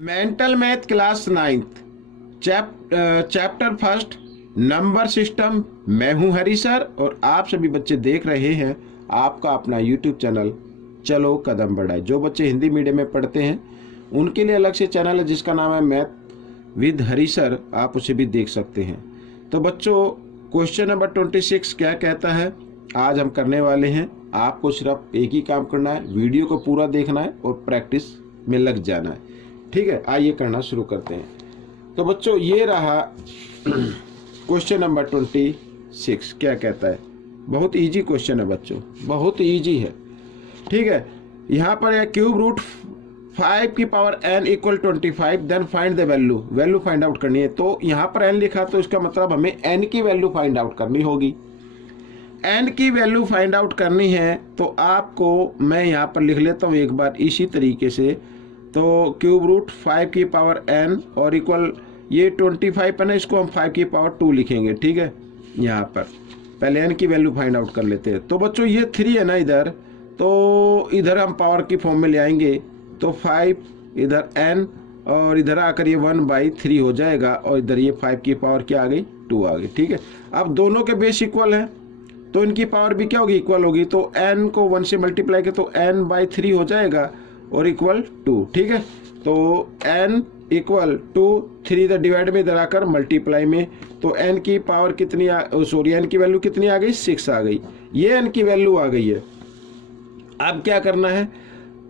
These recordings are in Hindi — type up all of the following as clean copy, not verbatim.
Mental math class ninth chapter first number system. मैं हूं हरी सर और आप सभी बच्चे देख रहे हैं आपका अपना यूट्यूब चैनल चलो कदम बढ़ाए। जो बच्चे हिंदी मीडियम में पढ़ते हैं उनके लिए अलग से चैनल है जिसका नाम है मैथ विद हरी सर, आप उसे भी देख सकते हैं। तो बच्चों, क्वेश्चन नंबर 26 क्या कहता है आज हम करने वाले हैं। आपको सिर्फ एक ही काम करना है, वीडियो को पूरा देखना है और प्रैक्टिस में लग जाना है। ठीक है, आइए करना शुरू करते हैं। तो बच्चों, ये रहा क्वेश्चन नंबर 26 क्या कहता है। बहुत इजी क्वेश्चन है बच्चों, बहुत इजी है। ठीक है, यहाँ पर है क्यूब रूट 5 की power n equal 25, then find the value find out करनी है। तो यहाँ पर n लिखा तो इसका मतलब हमें n की वैल्यू फाइंड आउट करनी होगी। n की वैल्यू फाइंड आउट करनी है तो आपको मैं यहाँ पर लिख लेता हूँ एक बार इसी तरीके से। तो क्यूब रूट 5 की पावर n और इक्वल ये 25 है ना, इसको हम 5 की पावर 2 लिखेंगे। ठीक है, यहाँ पर पहले n की वैल्यू फाइंड आउट कर लेते हैं। तो बच्चों ये 3 है ना इधर, तो इधर हम पावर की फॉर्म में ले आएंगे तो 5 इधर n और इधर आकर ये 1/3 हो जाएगा और इधर ये 5 की पावर क्या आ गई 2 आ गई। ठीक है, अब दोनों के बेस इक्वल हैं तो इनकी पावर भी क्या होगी इक्वल होगी। तो n को 1 से मल्टीप्लाई किया तो n/3 हो जाएगा और इक्वल 2। ठीक है, तो n इक्वल टू 3 इधर डिवाइड में इधर आकर मल्टीप्लाई में, तो n की पावर कितनी n की वैल्यू कितनी आ गई 6 आ गई। ये n की वैल्यू आ गई है। अब क्या करना है,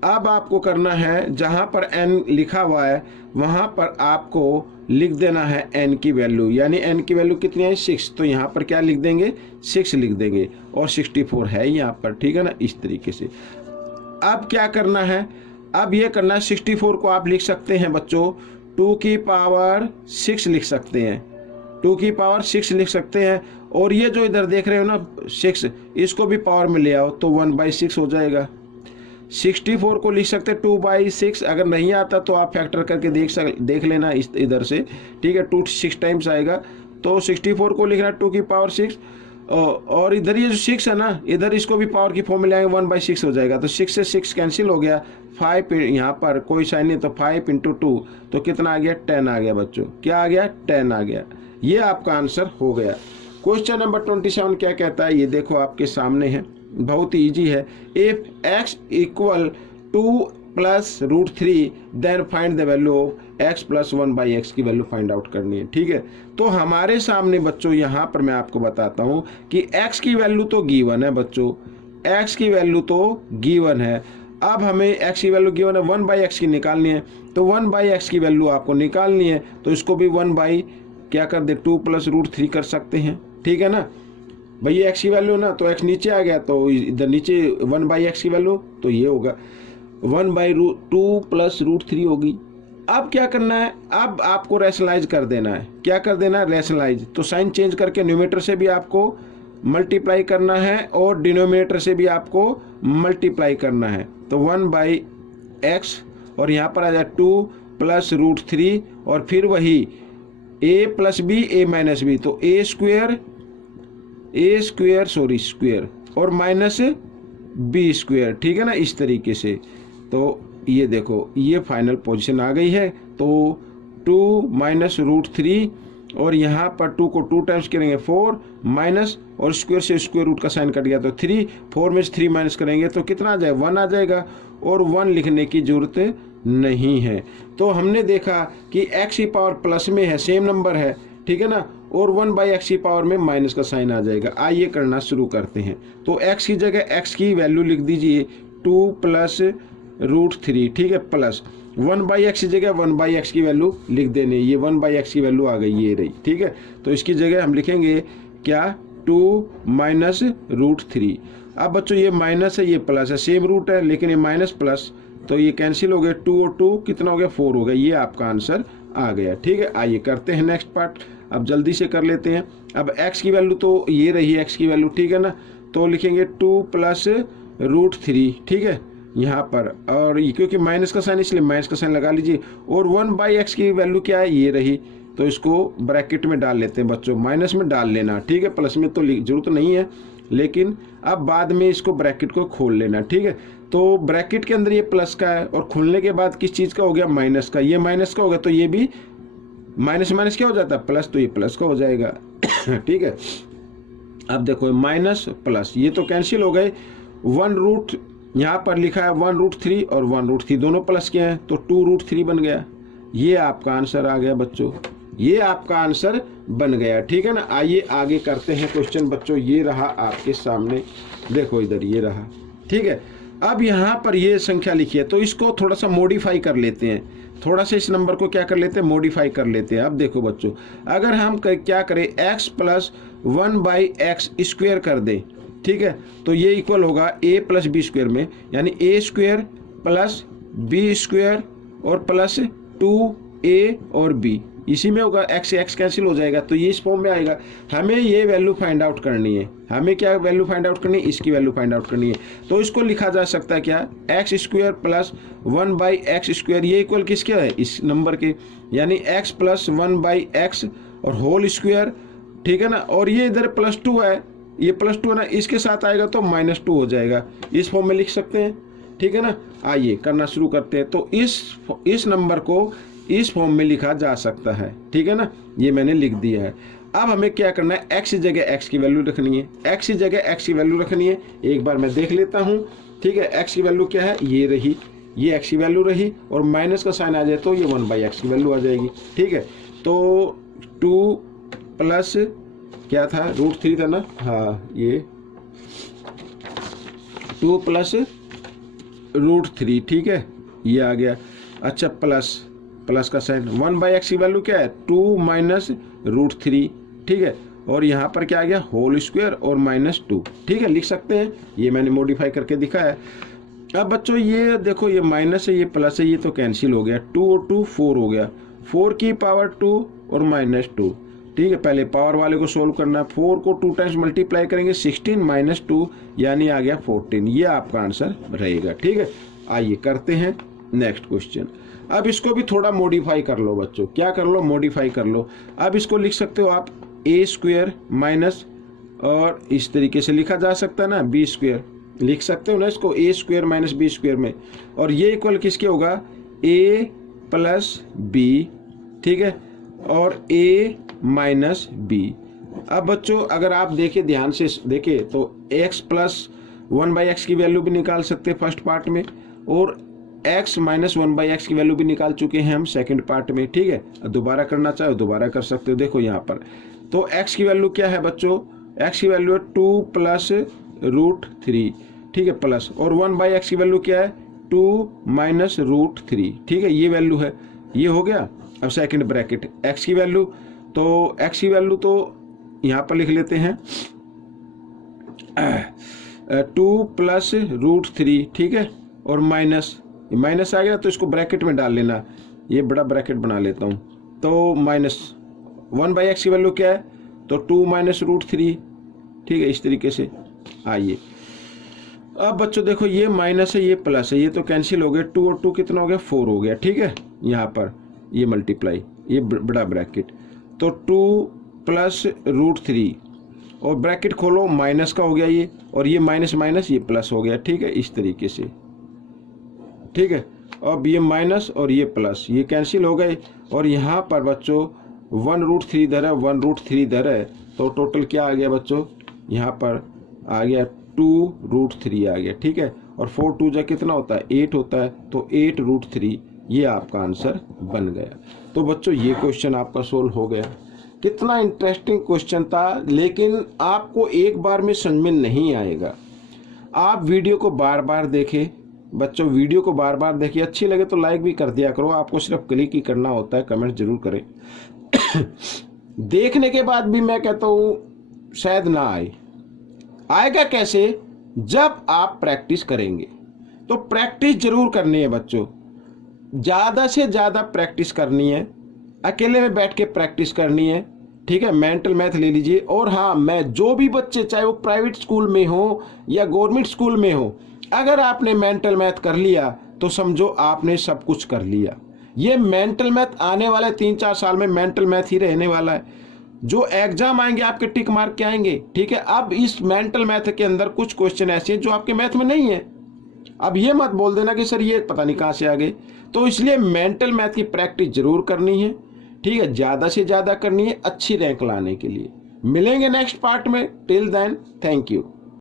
अब आपको करना है जहां पर n लिखा हुआ है वहां पर आपको लिख देना है n की वैल्यू, यानी n की वैल्यू कितनी है 6। तो यहाँ पर क्या लिख देंगे 6 लिख देंगे और 64 है यहाँ पर। ठीक है ना, इस तरीके से। अब क्या करना है, अब ये करना है 64 को आप लिख सकते हैं बच्चों 2 की पावर 6 लिख सकते हैं, 2 की पावर 6 लिख सकते हैं। और ये जो इधर देख रहे हो ना 6, इसको भी पावर में ले आओ तो 1/6 हो जाएगा। 64 को लिख सकते 2/6, अगर नहीं आता तो आप फैक्टर करके देख लेना इस इधर से। ठीक है, 2 6 टाइम्स आएगा तो 64 को लिखना 2 की पावर 6 और इधर ये जो 6 है ना, इधर इसको भी पावर की फॉर्म में लाएंगे 1/6 हो जाएगा। तो 6 से 6 कैंसिल हो गया, 5 यहाँ पर कोई साइन नहीं तो 5 × 2 तो कितना आ गया 10 आ गया बच्चों। क्या आ गया 10 आ गया। ये आपका आंसर हो गया। क्वेश्चन नंबर 27 क्या कहता है ये देखो आपके सामने है, बहुत ईजी है। If x equal 2 + √3 then find the value of x + 1/x की वैल्यू फाइंड आउट करनी है। ठीक है, तो हमारे सामने बच्चों यहाँ पर मैं आपको बताता हूँ कि x की वैल्यू तो गिवन है बच्चों, x की वैल्यू तो गिवन है। अब हमें x की वैल्यू गिवन है 1/x की निकालनी है, तो 1/x की वैल्यू आपको निकालनी है तो इसको भी 1 क्या कर दे 2 + √3 कर सकते हैं। ठीक है ना भाई, x की वैल्यू ना तो x नीचे आ गया तो इधर नीचे 1/x की वैल्यू तो ये होगा 1/2 + √3 होगी। अब क्या करना है, अब आपको रैशनलाइज कर देना है। क्या कर देना है रैशनलाइज, तो साइन चेंज करके न्यूमरेटर से भी आपको मल्टीप्लाई करना है और डिनोमिनेटर से भी आपको मल्टीप्लाई करना है। तो 1/x और यहाँ पर आ जाए 2 + √3 और फिर वही a + b a - b, तो स्क्वायर और -b²। ठीक है ना, इस तरीके से। तो ये देखो ये फाइनल पोजीशन आ गई है। तो 2 - √3 और यहाँ पर 2 को 2 टाइम्स करेंगे 4 माइनस और स्क्वायर से स्क्वायर रूट का साइन कट गया तो 3, 4 में से 3 माइनस करेंगे तो कितना आ जाए 1 आ जाएगा और 1 लिखने की जरूरत नहीं है। तो हमने देखा कि x की पावर प्लस में है, सेम नंबर है। ठीक है ना, और 1/x की पावर में माइनस का साइन आ जाएगा। आइए करना शुरू करते हैं। तो x की जगह x की वैल्यू लिख दीजिए 2 + √3। ठीक है, प्लस 1/x की जगह 1/x की वैल्यू लिख देने, ये 1/x की वैल्यू आ गई ये रही। ठीक है, तो इसकी जगह हम लिखेंगे क्या 2 - √3। अब बच्चों ये माइनस है ये प्लस है, सेम रूट है लेकिन ये माइनस प्लस तो ये कैंसिल हो गया, 2 और 2 कितना हो गया 4 हो गया। ये आपका आंसर आ गया। ठीक है, आइए करते हैं नेक्स्ट पार्ट। अब जल्दी से कर लेते हैं। अब x की वैल्यू तो ये रही x की वैल्यू। ठीक है ना, तो लिखेंगे 2 + √3। ठीक है, यहाँ पर और क्योंकि माइनस का साइन इसलिए माइनस का साइन लगा लीजिए और 1/x की वैल्यू क्या है ये रही, तो इसको ब्रैकेट में डाल लेते हैं बच्चों, माइनस में डाल लेना। ठीक है, प्लस में तो जरूरत नहीं है लेकिन अब बाद में इसको ब्रैकेट को खोल लेना। ठीक है, तो ब्रैकेट के अंदर ये प्लस का है और खुलने के बाद किस चीज़ का हो गया, माइनस का। ये माइनस का हो गया तो ये भी माइनस माइनस क्या हो जाता है, प्लस, तो ये प्लस का हो जाएगा। ठीक है, अब देखो माइनस प्लस ये तो कैंसिल हो गए। 1√, यहाँ पर लिखा है 1√3 और 1√3 दोनों प्लस के हैं तो 2√3 बन गया। ये आपका आंसर आ गया बच्चों, ये आपका आंसर बन गया। ठीक है ना, आइए आगे करते हैं क्वेश्चन बच्चों। ये रहा आपके सामने, देखो इधर ये रहा। ठीक है, अब यहाँ पर ये संख्या लिखी है तो इसको थोड़ा सा मॉडिफाई कर लेते हैं, थोड़ा सा इस नंबर को क्या कर लेते हैं, मॉडिफाई कर लेते हैं। अब देखो बच्चों, अगर हम क्या करें, x + 1/x² कर दें, ठीक है, तो ये इक्वल होगा a + b² में, यानी a² + b² और प्लस 2a और b, इसी में होगा। x से x कैंसिल हो जाएगा तो ये इस फॉर्म में आएगा। हमें ये वैल्यू फाइंड आउट करनी है, हमें क्या वैल्यू फाइंड आउट करनी है, इसकी वैल्यू फाइंड आउट करनी है। तो इसको लिखा जा सकता है क्या, x² + 1/x², ये इक्वल किसके है, इस नंबर के, यानी x + 1/x और होल स्क्वायर। ठीक है ना, और ये इधर +2 है, ये +2 है ना, इसके साथ आएगा तो -2 हो जाएगा, इस फॉर्म में लिख सकते हैं। ठीक है ना, आइए करना शुरू करते हैं। तो इस नंबर को इस फॉर्म में लिखा जा सकता है। ठीक है ना, ये मैंने लिख दिया है। अब हमें क्या करना है, x की जगह x की वैल्यू रखनी है, x की जगह x की वैल्यू रखनी है। एक बार मैं देख लेता हूँ। ठीक है, x की वैल्यू क्या है, ये रही, ये x की वैल्यू रही, और माइनस का साइन आ जाए तो ये 1/x की वैल्यू आ जाएगी। ठीक है, तो 2 प्लस क्या था, √3 था ना, हाँ, ये 2 + √3। ठीक है, ये आ गया। अच्छा, प्लस का साइन, 1/x की वैल्यू क्या है, 2 - √3। ठीक है, और यहाँ पर क्या आ गया, होल स्क्वायर और -2। ठीक है, लिख सकते हैं, ये मैंने मॉडिफाई करके दिखाया है। अब बच्चों ये देखो, ये माइनस है, ये प्लस है, ये तो कैंसिल हो गया, 2 और 2 4 हो गया, 4 की पावर 2 और -2। ठीक है, पहले पावर वाले को सोल्व करना है, 4 को 2 टाइम्स मल्टीप्लाई करेंगे, 16 - 2 यानी आ गया 14, ये आपका आंसर रहेगा। ठीक है, आइए करते हैं नेक्स्ट क्वेश्चन। अब इसको भी थोड़ा मॉडिफाई कर लो बच्चों, क्या कर लो, मॉडिफाई कर लो। अब इसको लिख सकते हो आप a² माइनस, और इस तरीके से लिखा जा सकता है ना, b² लिख सकते हो ना इसको, a² - b² में, और ये इक्वल किसके होगा, a + b। ठीक है, और a - b। अब बच्चों अगर आप देखें, ध्यान से देखें तो x + 1/x की वैल्यू भी निकाल सकते हैं फर्स्ट पार्ट में, और x - 1/x की वैल्यू भी निकाल चुके हैं हम सेकंड पार्ट में। ठीक है, दोबारा करना चाहो दोबारा कर सकते हो। देखो यहाँ पर तो x की वैल्यू क्या है बच्चों, x की वैल्यू है 2 + √3। ठीक है, प्लस, और 1/x की वैल्यू क्या है, 2 - √3। ठीक है, ये वैल्यू है, ये हो गया। अब सेकंड ब्रैकेट x की वैल्यू, तो x की वैल्यू तो यहाँ पर लिख लेते हैं 2 + √3। ठीक है, और माइनस आ गया तो इसको ब्रैकेट में डाल लेना, ये बड़ा ब्रैकेट बना लेता हूँ। तो -1/x की वैल्यू क्या है, तो 2 - √3। ठीक है, इस तरीके से। आइए अब बच्चों देखो, ये माइनस है, ये प्लस है, ये तो कैंसिल हो गया, 2 और 2 कितना हो गया, 4 हो गया। ठीक है, यहाँ पर ये मल्टीप्लाई, ये बड़ा ब्रैकेट, तो 2 + √3, और ब्रैकेट खोलो, माइनस का हो गया ये, और ये माइनस ये प्लस हो गया। ठीक है, इस तरीके से। ठीक है, अब ये माइनस और ये प्लस, ये कैंसिल हो गए, और यहाँ पर बच्चों 1√3 इधर है, 1√3 इधर है, तो टोटल क्या आ गया बच्चों, यहाँ पर आ गया 2√3 आ गया। ठीक है, और 4 2 जा कितना होता है, 8 होता है, तो 8√3 ये आपका आंसर बन गया। तो बच्चों ये क्वेश्चन आपका सोल्व हो गया। कितना इंटरेस्टिंग क्वेश्चन था, लेकिन आपको एक बार में समझ में नहीं आएगा। आप वीडियो को बार बार देखें बच्चों, वीडियो को बार बार देखिए, अच्छी लगे तो लाइक भी कर दिया करो, आपको सिर्फ क्लिक ही करना होता है, कमेंट जरूर करें। देखने के बाद भी मैं कहता हूँ शायद ना आएगा कैसे, जब आप प्रैक्टिस करेंगे। तो प्रैक्टिस जरूर करनी है बच्चों, ज़्यादा से ज़्यादा प्रैक्टिस करनी है, अकेले में बैठ के प्रैक्टिस करनी है। ठीक है, मेंटल मैथ ले लीजिए। और हाँ, मैं जो भी बच्चे, चाहे वो प्राइवेट स्कूल में हो या गवर्नमेंट स्कूल में हो, अगर आपने मेंटल मैथ कर लिया तो समझो आपने सब कुछ कर लिया। ये मेंटल मैथ आने वाले 3-4 साल में मेंटल मैथ ही रहने वाला है। जो एग्जाम आएंगे आपके टिक मार्क के आएंगे। ठीक है, अब इस मेंटल मैथ के अंदर कुछ क्वेश्चन ऐसे हैं जो आपके मैथ में नहीं है, अब ये मत बोल देना कि सर ये पता नहीं कहाँ से आ गए। तो इसलिए मेंटल मैथ की प्रैक्टिस जरूर करनी है, ठीक है, ज़्यादा से ज़्यादा करनी है अच्छी रैंक लाने के लिए। मिलेंगे नेक्स्ट पार्ट में, टिल देन थैंक यू।